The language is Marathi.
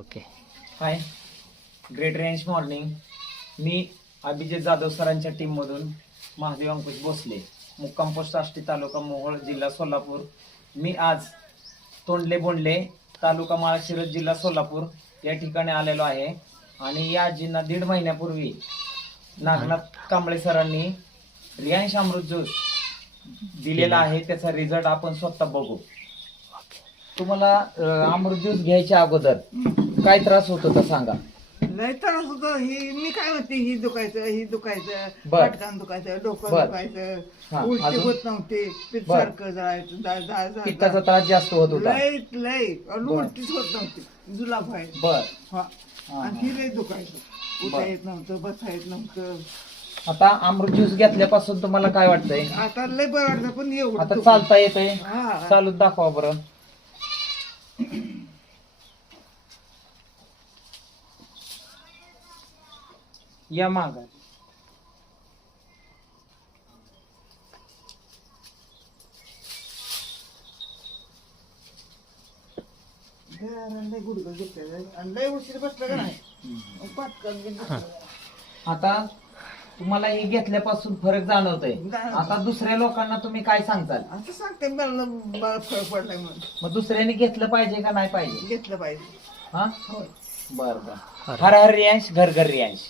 ओके. हाय, ग्रेट रेंज मॉर्निंग. मी अभिजित जाधव सरांच्या टीममधून महादेव अंकुश भोसले, मुक्काम पोस्ट आष्टी, तालुका मोहोळ, जिल्हा सोलापूर. मी आज तोंडले बोंडले, तालुका माळशिरस, जिल्हा सोलापूर या ठिकाणी आलेलो आहे. आणि या आजींना 1.5 महिन्यापूर्वी नागनाथ कांबळे सरांनी रियांश अमृत ज्यूस दिलेला आहे. त्याचा रिझल्ट आपण स्वतः बघू. तुम्हाला अमृत ज्यूस घ्यायच्या अगोदर काय त्रास होत होता सांगा? लय त्रास होतो. ही मी काय म्हणते, ही दुखायचं बर. पाटकान दुखायचं, डोकं बर. दुखायचं, हा, उलटी अजून? होत नव्हती, पीठ बर. सारखं जायचं, पित्ताचा त्रास जास्त होत होता. लय आणि बर. उलटीच होत नव्हती, जुलाब व्हायचं. बर. हा. हा, आणि ही लय दुखायचं, उठा बर. येत नव्हतं, बसा येत नव्हतं. आता अमृत ज्यूस घेतल्यापासून तुम्हाला काय वाटतंय? आता लय बरं वाटतं, पण एवढं आता दुखतं. चालता येतंय? हा. चालून दाखवा बरं. या माग. लय गुडघं दुखतं. आणि लय उशीर बसलं का नाही, मग पाटकान बी दुखतं. आता तुम्हाला हे घेतल्यापासून फरक जाणवतोय. जाणवतोय. आता दुसऱ्या लोकांना तुम्ही काय सांगताल? असं सांगते मला फरक पडलाय म्हणून. मग दुसऱ्याने घेतलं पाहिजे का नाही पाहिजे? घेतलं पाहिजे. हा, होय. बर बर. हर हर रियांश, घर घर रियांश.